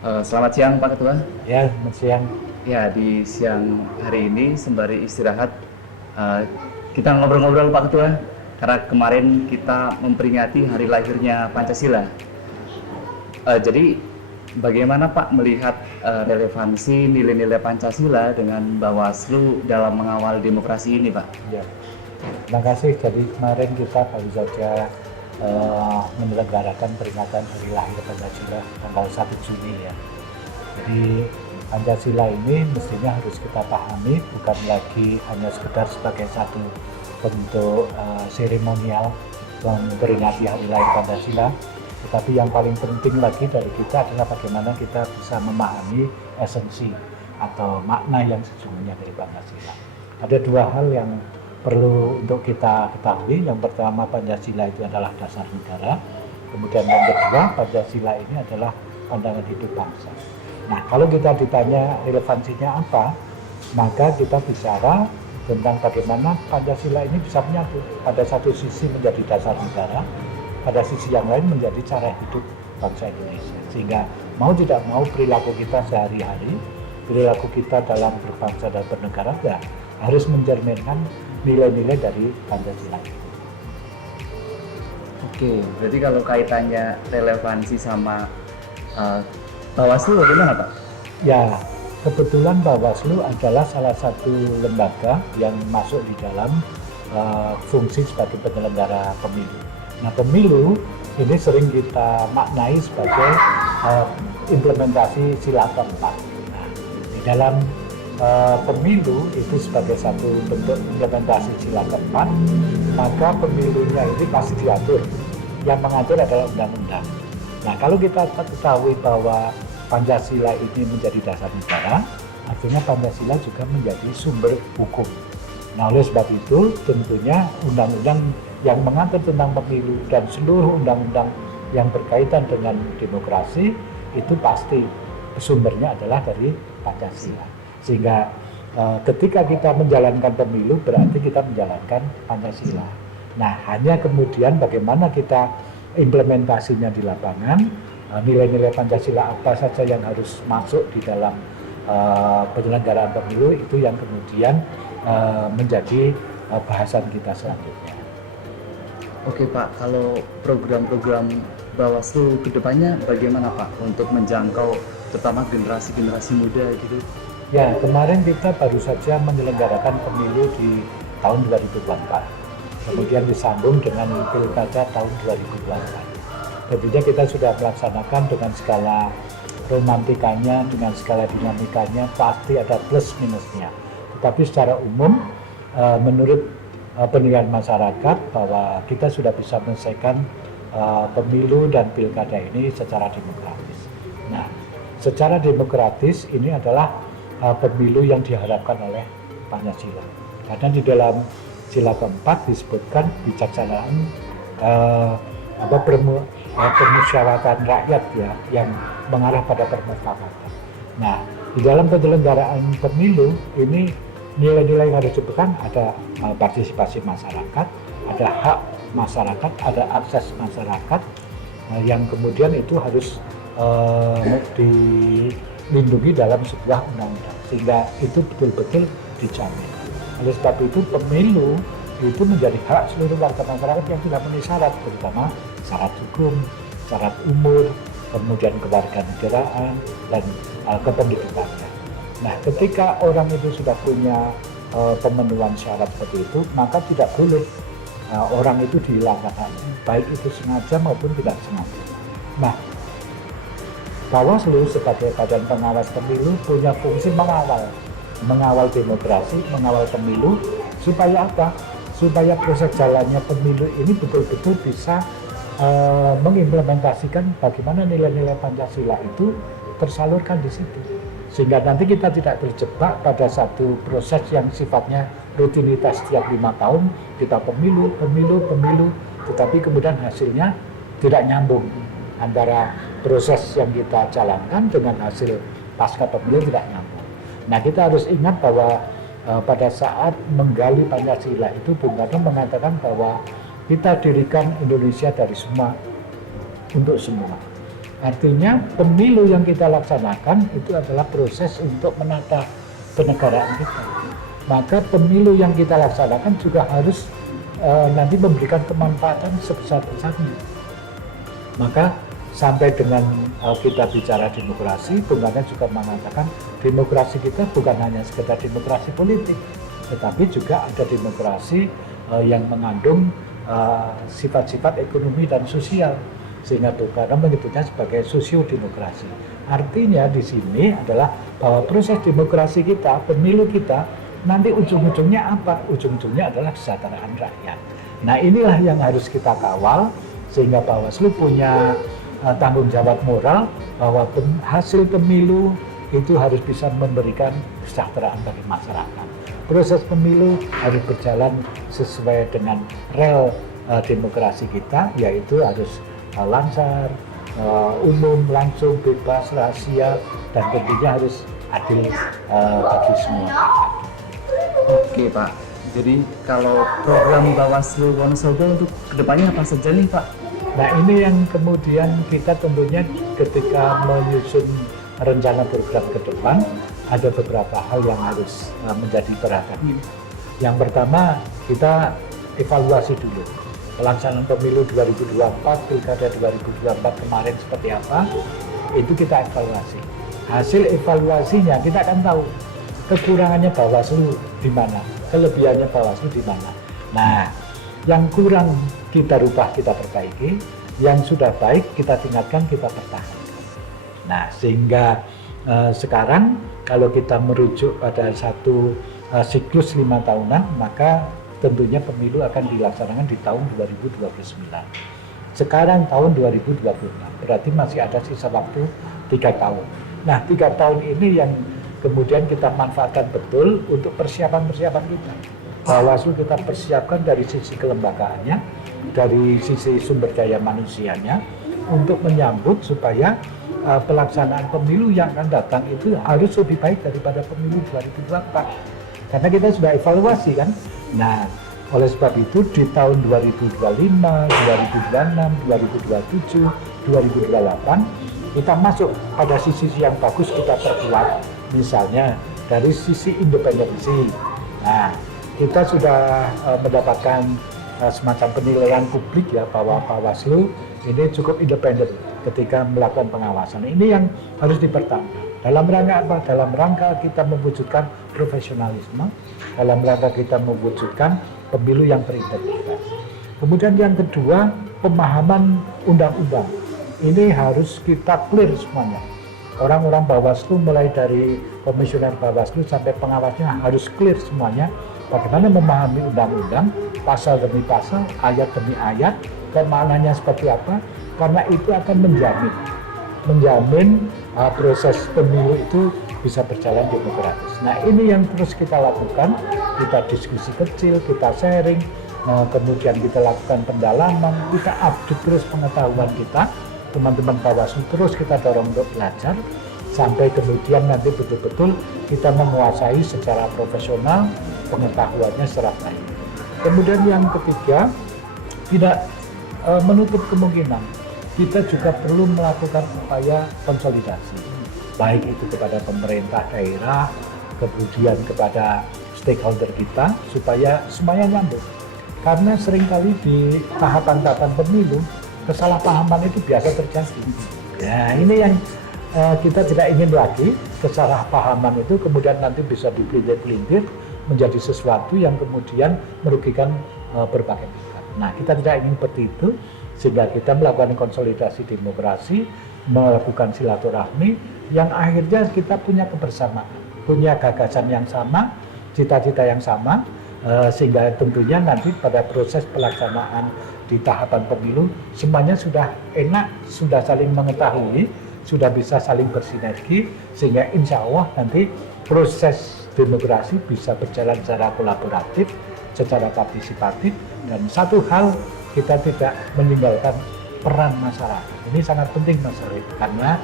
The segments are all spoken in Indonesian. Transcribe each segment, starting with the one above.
Selamat siang Pak Ketua. Ya, selamat siang. Ya, di siang hari ini sembari istirahat, eh, kita ngobrol-ngobrol Pak Ketua. Karena kemarin kita memperingati hari lahirnya Pancasila. Jadi bagaimana Pak melihat relevansi nilai-nilai Pancasila dengan Bawaslu dalam mengawal demokrasi ini Pak? Ya, terima kasih. Jadi kemarin kita baru saja menyelenggarakan peringatan Hari Lahir Pancasila tanggal 1 Juni ya. Jadi Pancasila ini mestinya harus kita pahami bukan lagi hanya sekedar sebagai satu bentuk seremonial memperingati Hari Lahir Pancasila, tetapi yang paling penting lagi dari kita adalah bagaimana kita bisa memahami esensi atau makna yang sesungguhnya dari Pancasila. Ada dua hal yang perlu untuk kita ketahui. Yang pertama, Pancasila itu adalah dasar negara. Kemudian yang kedua, Pancasila ini adalah pandangan hidup bangsa. Nah, kalau kita ditanya relevansinya apa, maka kita bicara tentang bagaimana Pancasila ini bisa menyatu. Pada satu sisi menjadi dasar negara, pada sisi yang lain menjadi cara hidup bangsa Indonesia. Sehingga mau tidak mau perilaku kita sehari-hari, perilaku kita dalam berbangsa dan bernegara ya harus mencerminkan nilai-nilai dari Pancasila. Oke, berarti kalau kaitannya relevansi sama Bawaslu bagaimana Pak? Ya, kebetulan Bawaslu adalah salah satu lembaga yang masuk di dalam fungsi sebagai penyelenggara pemilu. Nah, pemilu ini sering kita maknai sebagai implementasi sila keempat. Nah, di dalam pemilu itu sebagai satu bentuk implementasi sila keempat, maka pemilunya ini pasti diatur. Yang mengatur adalah undang-undang. Nah, kalau kita ketahui bahwa Pancasila ini menjadi dasar negara, artinya Pancasila juga menjadi sumber hukum. Nah, oleh sebab itu tentunya undang-undang yang mengatur tentang pemilu dan seluruh undang-undang yang berkaitan dengan demokrasi itu pasti sumbernya adalah dari Pancasila. Sehingga ketika kita menjalankan pemilu berarti kita menjalankan Pancasila. Nah, hanya kemudian bagaimana kita implementasinya di lapangan, nilai-nilai Pancasila apa saja yang harus masuk di dalam penyelenggaraan pemilu itu yang kemudian menjadi bahasan kita selanjutnya. Oke Pak, kalau program-program Bawaslu kedepannya bagaimana Pak untuk menjangkau terutama generasi-generasi muda gitu? Ya, kemarin kita baru saja menyelenggarakan pemilu di tahun 2024. Kemudian disambung dengan pilkada tahun 2024. Tentunya kita sudah melaksanakan dengan skala romantikanya, dengan skala dinamikanya, pasti ada plus minusnya. Tetapi secara umum, menurut penilaian masyarakat bahwa kita sudah bisa menyelesaikan pemilu dan pilkada ini secara demokratis. Nah, secara demokratis ini adalah pemilu yang diharapkan oleh Pancasila. Karena di dalam sila keempat disebutkan bijaksanaan permusyawaratan rakyat ya yang mengarah pada permufakatan. Nah, di dalam penyelenggaraan pemilu ini nilai-nilai yang harus disebutkan ada partisipasi masyarakat, ada hak masyarakat, ada akses masyarakat yang kemudian itu harus dilindungi dalam sebuah undang-undang sehingga itu betul-betul dijamin. Oleh sebab itu pemilu itu menjadi hak seluruh warga masyarakat yang tidak memenuhi syarat, terutama syarat hukum, syarat umur, kemudian kewarganegaraan dan kependudukannya. Nah, ketika orang itu sudah punya pemenuhan syarat seperti itu, maka tidak boleh orang itu dihilangkan haknya, baik itu sengaja maupun tidak sengaja. Nah, Bawaslu sebagai badan pengawas pemilu punya fungsi mengawal demokrasi, mengawal pemilu, supaya apa? Supaya proses jalannya pemilu ini betul-betul bisa mengimplementasikan bagaimana nilai-nilai Pancasila itu tersalurkan di situ. Sehingga nanti kita tidak terjebak pada satu proses yang sifatnya rutinitas setiap 5 tahun, kita pemilu, tetapi kemudian hasilnya tidak nyambung. Antara proses yang kita jalankan dengan hasil pasca pemilu tidak nyambung. Nah, kita harus ingat bahwa pada saat menggali Pancasila itu Bung Karno mengatakan bahwa kita dirikan Indonesia dari semua untuk semua. Artinya pemilu yang kita laksanakan itu adalah proses untuk menata kenegaraan kita. Maka pemilu yang kita laksanakan juga harus nanti memberikan kemanfaatan sebesar-besarnya. Maka sampai dengan kita bicara demokrasi, Bung Karno juga mengatakan demokrasi kita bukan hanya sekedar demokrasi politik, tetapi juga ada demokrasi yang mengandung sifat-sifat ekonomi dan sosial, sehingga Bung Karno menyebutnya sebagai sosiodemokrasi. Artinya di sini adalah bahwa proses demokrasi kita, pemilu kita, nanti ujung-ujungnya apa? Ujung-ujungnya adalah kesejahteraan rakyat. Nah inilah yang harus kita kawal, sehingga Bawaslu punya tanggung jawab moral bahwa hasil pemilu itu harus bisa memberikan kesejahteraan bagi masyarakat. Proses pemilu harus berjalan sesuai dengan rel demokrasi kita, yaitu harus lancar, umum, langsung, bebas, rahasia, dan tentunya harus adil bagi semua. Oke Pak, jadi kalau program Bawaslu Wonosobo untuk kedepannya apa saja nih Pak? Nah ini yang kemudian kita tentunya ketika menyusun rencana program ke depan, ada beberapa hal yang harus menjadi perhatian. Yang pertama, kita evaluasi dulu pelaksanaan pemilu 2024, pilkada 2024 kemarin seperti apa, itu kita evaluasi. Hasil evaluasinya kita akan tahu kekurangannya Bawaslu di mana, kelebihannya Bawaslu di mana. Nah, yang kurang kita rubah, kita perbaiki, yang sudah baik kita tingkatkan, kita pertahankan. Nah, sehingga sekarang kalau kita merujuk pada satu siklus 5 tahunan, maka tentunya pemilu akan dilaksanakan di tahun 2029. Sekarang tahun 2026, berarti masih ada sisa waktu 3 tahun. Nah, 3 tahun ini yang kemudian kita manfaatkan betul untuk persiapan-persiapan kita. Bawaslu kita persiapkan dari sisi kelembagaannya, dari sisi sumber daya manusianya, untuk menyambut supaya pelaksanaan pemilu yang akan datang itu harus lebih baik daripada pemilu 2024. Karena kita sudah evaluasi kan. Nah, oleh sebab itu di tahun 2025, 2026, 2027, 2028 kita masuk pada sisi yang bagus, kita perkuat. Misalnya dari sisi independensi. Nah, kita sudah mendapatkan semacam penilaian publik ya bahwa Bawaslu ini cukup independen ketika melakukan pengawasan. Ini yang harus dipertahankan. Dalam rangka apa? Dalam rangka kita mewujudkan profesionalisme, dalam rangka kita mewujudkan pemilu yang berintegritas. Kemudian yang kedua, pemahaman undang-undang. Ini harus kita clear semuanya. Orang-orang Bawaslu mulai dari komisioner Bawaslu sampai pengawasnya harus clear semuanya. Bagaimana memahami undang-undang, pasal demi pasal, ayat demi ayat, dan maknanya seperti apa, karena itu akan menjamin proses pemilu itu bisa berjalan demokratis. Nah ini yang terus kita lakukan, kita diskusi kecil, kita sharing, kemudian kita lakukan pendalaman, kita update terus pengetahuan kita, teman-teman Bawaslu terus kita dorong untuk belajar, sampai kemudian nanti betul-betul kita menguasai secara profesional, pengetahuannya secara baik. Kemudian yang ketiga, tidak menutup kemungkinan kita juga perlu melakukan upaya konsolidasi, baik itu kepada pemerintah daerah, kemudian kepada stakeholder kita, supaya semuanya nyambung. Karena seringkali di tahapan-tahapan pemilu, kesalahpahaman itu biasa terjadi. Nah ini yang kita tidak ingin lagi, kesalahpahaman itu kemudian nanti bisa dipelintir-pelintir menjadi sesuatu yang kemudian merugikan berbagai pihak. Nah kita tidak ingin seperti itu, sehingga kita melakukan konsolidasi demokrasi, melakukan silaturahmi, yang akhirnya kita punya kebersamaan, punya gagasan yang sama, cita-cita yang sama, sehingga tentunya nanti pada proses pelaksanaan di tahapan pemilu, semuanya sudah enak, sudah saling mengetahui, sudah bisa saling bersinergi, sehingga insya Allah nanti proses demokrasi bisa berjalan secara kolaboratif, secara partisipatif, dan satu hal, kita tidak meninggalkan peran masyarakat. Ini sangat penting Mas Arif, karena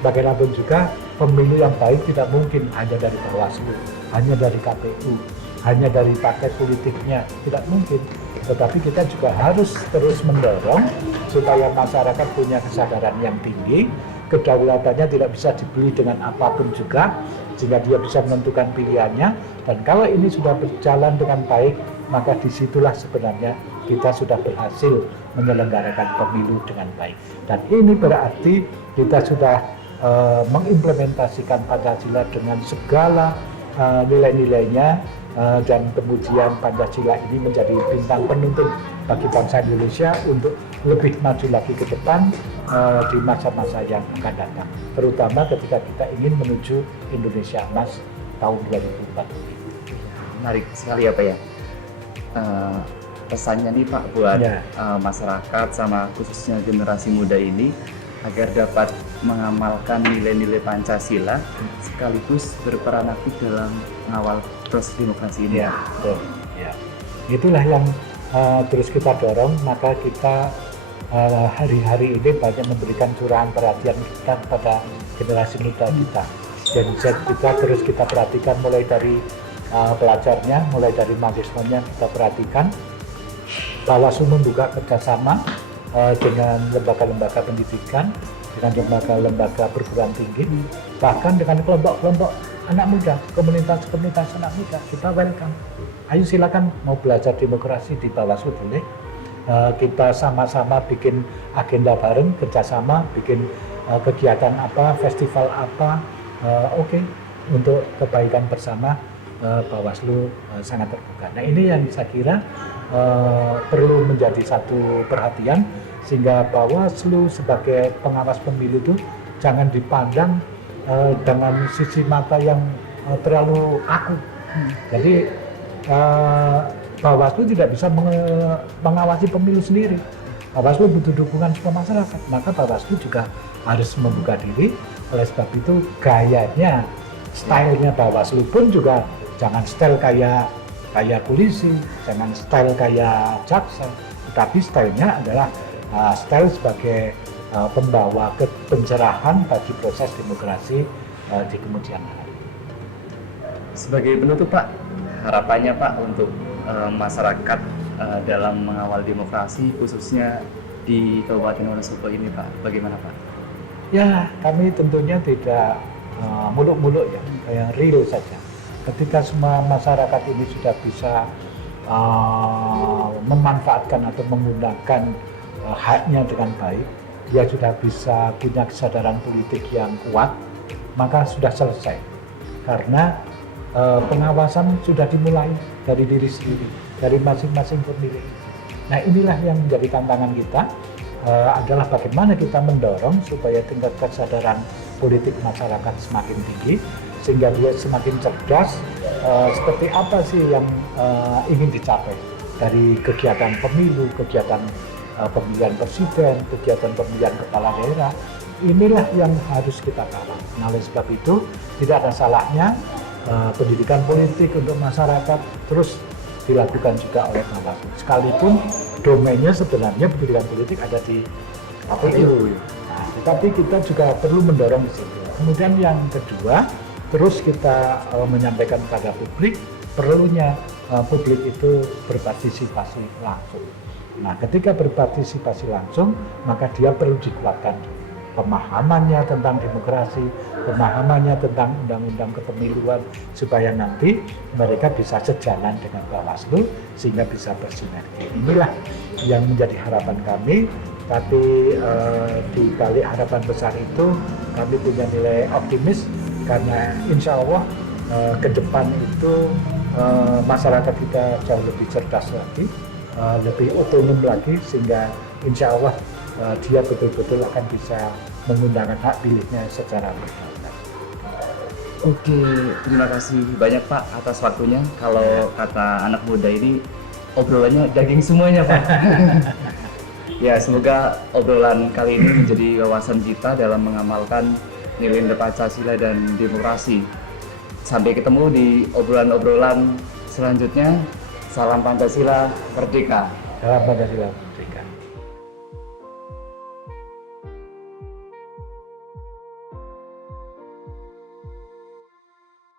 bagaimanapun juga pemilu yang baik tidak mungkin hanya dari Bawaslu, hanya dari KPU, hanya dari partai politiknya, tidak mungkin. Tetapi kita juga harus terus mendorong supaya masyarakat punya kesadaran yang tinggi, kedaulatannya tidak bisa dibeli dengan apapun juga, sehingga dia bisa menentukan pilihannya. Dan kalau ini sudah berjalan dengan baik, maka disitulah sebenarnya kita sudah berhasil menyelenggarakan pemilu dengan baik. Dan ini berarti kita sudah mengimplementasikan Pancasila dengan segala nilai-nilainya, dan kemudian Pancasila ini menjadi bintang penuntun bagi bangsa Indonesia untuk lebih maju lagi ke depan di masa-masa yang akan datang, terutama ketika kita ingin menuju Indonesia Emas tahun 2040. Menarik sekali ya Pak ya. Pesannya nih Pak buat masyarakat sama khususnya generasi muda ini agar dapat mengamalkan nilai-nilai Pancasila sekaligus berperan aktif dalam mengawal proses demokrasi ini. Ya, betul. Ya. Itulah yang terus kita dorong, maka kita hari-hari ini banyak memberikan curahan perhatian kita kepada generasi muda kita. Dan kita terus kita perhatikan mulai dari pelajarnya, mulai dari mahasiswanya kita perhatikan. Bawaslu membuka kerjasama dengan lembaga-lembaga pendidikan, dengan lembaga-lembaga perguruan tinggi, bahkan dengan kelompok-kelompok anak muda, komunitas-komunitas anak muda, kita welcome. Ayo silakan mau belajar demokrasi di Bawaslu boleh. Kita sama-sama bikin agenda bareng, kerjasama, bikin kegiatan apa, festival apa, oke. Untuk kebaikan bersama, Bawaslu sangat terbuka. Nah ini yang saya kira perlu menjadi satu perhatian, sehingga Bawaslu sebagai pengawas pemilu itu jangan dipandang dengan sisi mata yang terlalu kaku. Jadi Bawaslu tidak bisa mengawasi pemilu sendiri. Bawaslu butuh dukungan semua masyarakat, maka Bawaslu juga harus membuka diri. Oleh sebab itu gayanya, stylenya Bawaslu pun juga jangan style kayak polisi, jangan style kayak jaksa, tetapi stylenya adalah style sebagai pembawa pencerahan bagi proses demokrasi di kemudian hari. Sebagai penutup Pak, harapannya Pak untuk masyarakat dalam mengawal demokrasi khususnya di Kabupaten Wonosobo ini Pak, bagaimana Pak? Ya, kami tentunya tidak muluk-muluk ya, yang real saja. Ketika semua masyarakat ini sudah bisa memanfaatkan atau menggunakan haknya dengan baik, dia sudah bisa punya kesadaran politik yang kuat, maka sudah selesai. Karena pengawasan sudah dimulai dari diri sendiri, dari masing-masing pemilih. Nah inilah yang menjadi tantangan kita, adalah bagaimana kita mendorong supaya tingkat kesadaran politik masyarakat semakin tinggi, sehingga dia semakin cerdas seperti apa sih yang ingin dicapai dari kegiatan pemilu, kegiatan pemilihan presiden, kegiatan pemilihan kepala daerah. Inilah yang harus kita kawal. Nah, oleh sebab itu tidak ada salahnya pendidikan politik untuk masyarakat terus dilakukan juga oleh Bawaslu. Sekalipun domainnya sebenarnya pendidikan politik ada di KPU. Nah, tetapi kita juga perlu mendorong di situ. Kemudian yang kedua, terus kita menyampaikan kepada publik, perlunya publik itu berpartisipasi langsung. Nah, ketika berpartisipasi langsung, maka dia perlu dikuatkan pemahamannya tentang demokrasi, pemahamannya tentang undang-undang kepemiluan, supaya nanti mereka bisa sejalan dengan Bawaslu sehingga bisa bersinergi. Inilah yang menjadi harapan kami. Tapi di balik harapan besar itu kami punya nilai optimis, karena insya Allah ke depan itu masyarakat kita jauh lebih cerdas lagi, lebih otonom lagi, sehingga insya Allah dia betul-betul akan bisa menggunakan hak pilihnya secara berdaulat. Oke, terima kasih banyak Pak atas waktunya. Kalau kata anak muda ini obrolannya daging semuanya Pak. Ya, semoga obrolan kali ini menjadi wawasan kita dalam mengamalkan nilai-nilai Pancasila dan demokrasi. Sampai ketemu di obrolan-obrolan selanjutnya. Salam Pancasila, merdeka. Salam Pancasila.